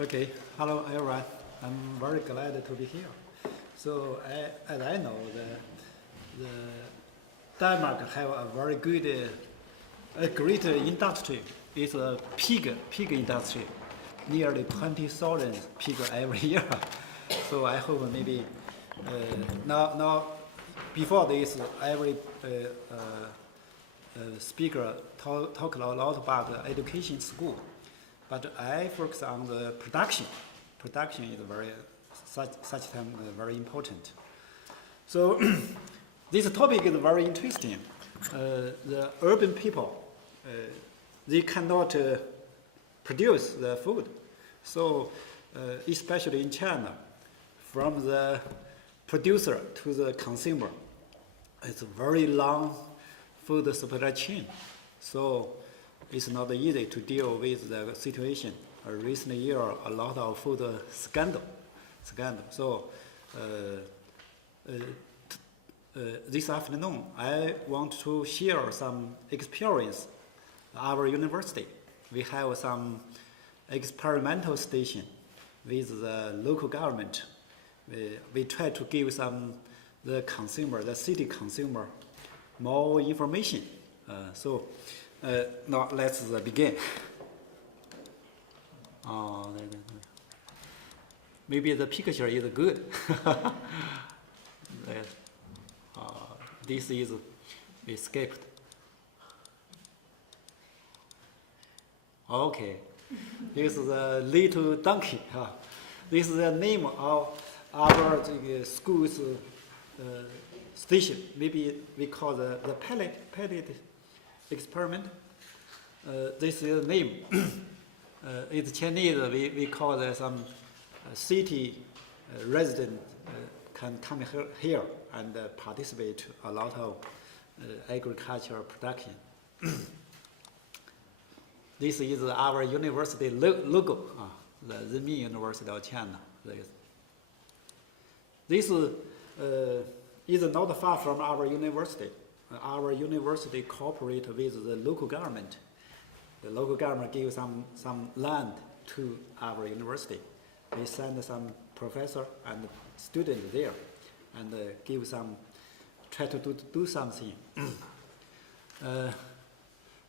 Okay, hello everyone. I'm very glad to be here. So as I know, the Denmark have a very good, a great industry. It's a pig industry, nearly 20,000 pigs every year. So I hope maybe now before this, every speaker talk a lot about education school. But I focus on the production. Production is such time very important. So this topic is very interesting. The urban people, they cannot produce the food. So especially in China, from the producer to the consumer, it's a very long food supply chain. So it's not easy to deal with the situation. Recent year, a lot of food scandal. So this afternoon, I want to share some experience. Our university, we have some experimental station with the local government. We try to give the consumer, the city consumer, more information. Now let's begin. Maybe the picture is good. This is escaped. Okay, this is a little donkey. This is the name of our school's station. Maybe we call the pellet experiment. This is the name. It's Chinese. We call that some city resident can come here and participate a lot of agricultural production. This is our university logo, the Renmin University of China. This is not far from our university. Our university cooperate with the local government. The local government gives some land to our university. They send some professor and student there, and try to do something.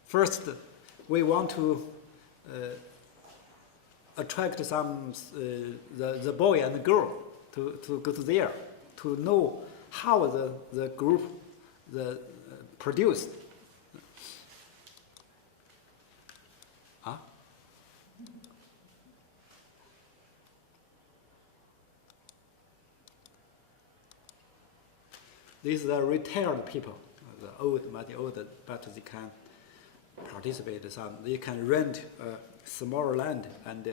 First, we want to attract the boy and the girl to go to there to know how the group produced. These are retired people, much older, but they can participate. They can rent a small land and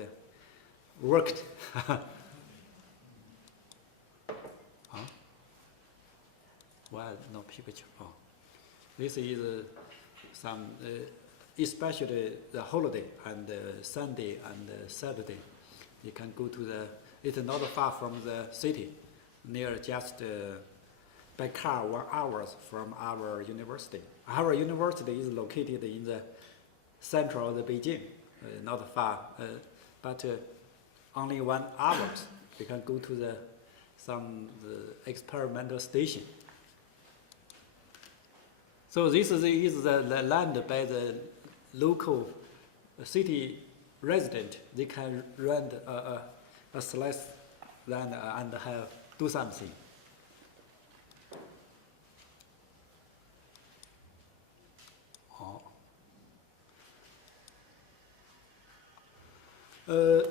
worked. Well, no picture. This is especially the holiday and Sunday and Saturday. You can go to it's not far from the city, near just by car 1 hour from our university. Our university is located in the central of the Beijing, not far, but only 1 hour. You can go to the experimental station. So this is the land by the local city resident. They can rent a slice land and do something.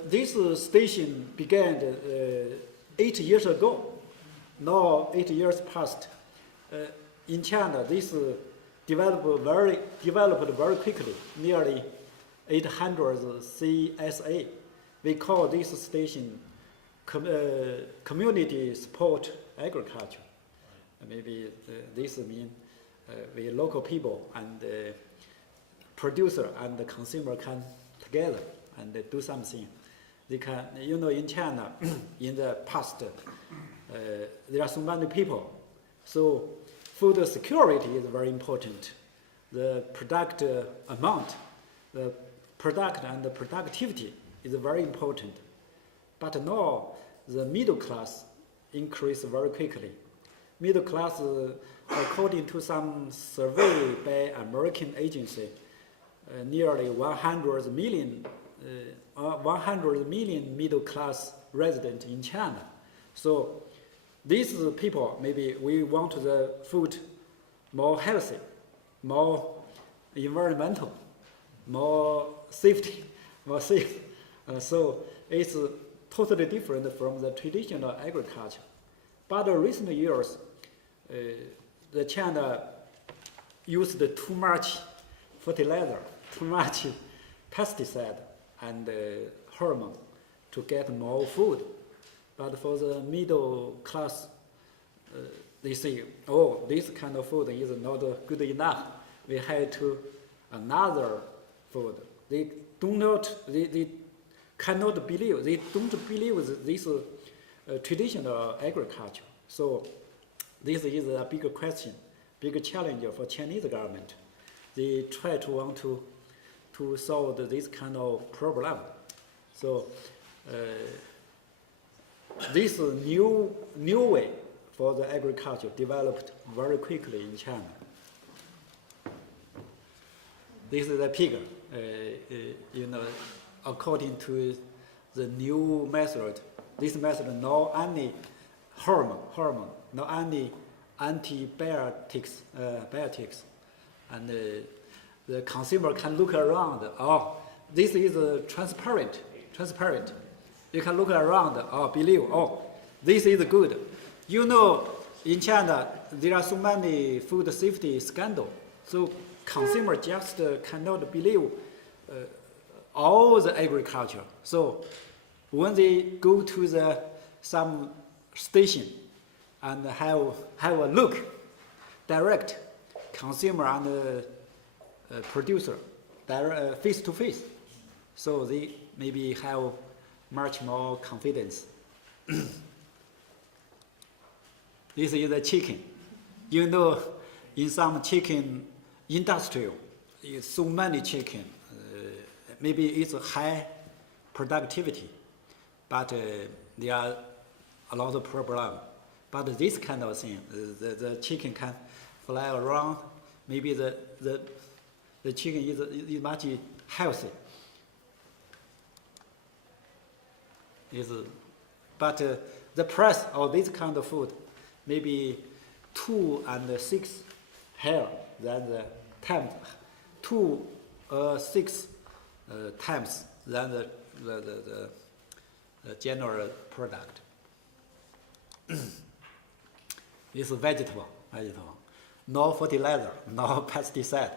This station began 8 years ago. Now 8 years passed. In China, this developed very quickly, nearly 800 CSA. We call this station community support agriculture. Maybe this means we local people and producer and the consumer come together and do something. They can, in China, in the past, there are so many people. So food security is very important. The product amount, the product and the productivity is very important. But now the middle class increase very quickly. Middle class, according to some survey by American agency, nearly 100 million middle class residents in China. So these people, maybe we want the food more healthy, more environmental, more safety, more safe. So it's totally different from the traditional agriculture. But in recent years, the China used too much fertilizer, too much pesticide and hormone to get more food. But for the middle class, they say, oh, this kind of food is not good enough. We have to another food. They cannot believe, they don't believe this traditional agriculture. So this is a big question, big challenge for Chinese government. They try to want to solve this kind of problem. So this new way for the agriculture developed very quickly in China. This is a figure, according to the new method. This method no any hormone, no any antibiotics, and the consumer can look around. Oh, this is transparent. You can look around. Oh, believe. Oh, this is good. In China there are so many food safety scandals. So consumer just cannot believe all the agriculture. So when they go to some station and have a look, direct consumer and producer, face to face, so they maybe have much more confidence. This is the chicken. In some chicken industry, so many chicken, maybe it's a high productivity, but there are a lot of problems. But this kind of thing, the chicken can fly around. Maybe the chicken is much healthy. But the price of this kind of food maybe 2 and 6 higher than the 6 times than the general product. It's vegetable, no fertilizer, no pesticide,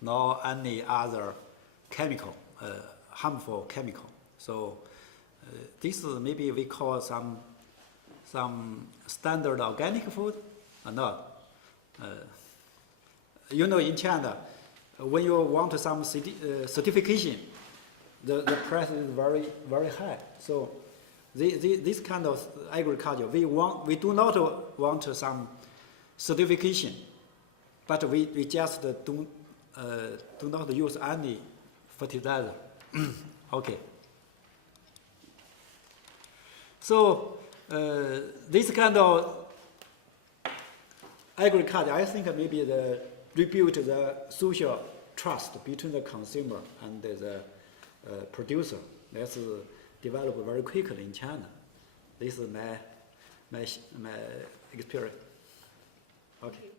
no any other chemical, harmful chemical. So this is maybe we call some standard organic food or not. In China, when you want some certification, the price is very, very high. So this kind of agriculture, we do not want some certification, but we just do not use any fertilizer. Okay. So this kind of agriculture, I think maybe rebuild the social trust between the consumer and the producer. That's developed very quickly in China. This is my experience. Okay.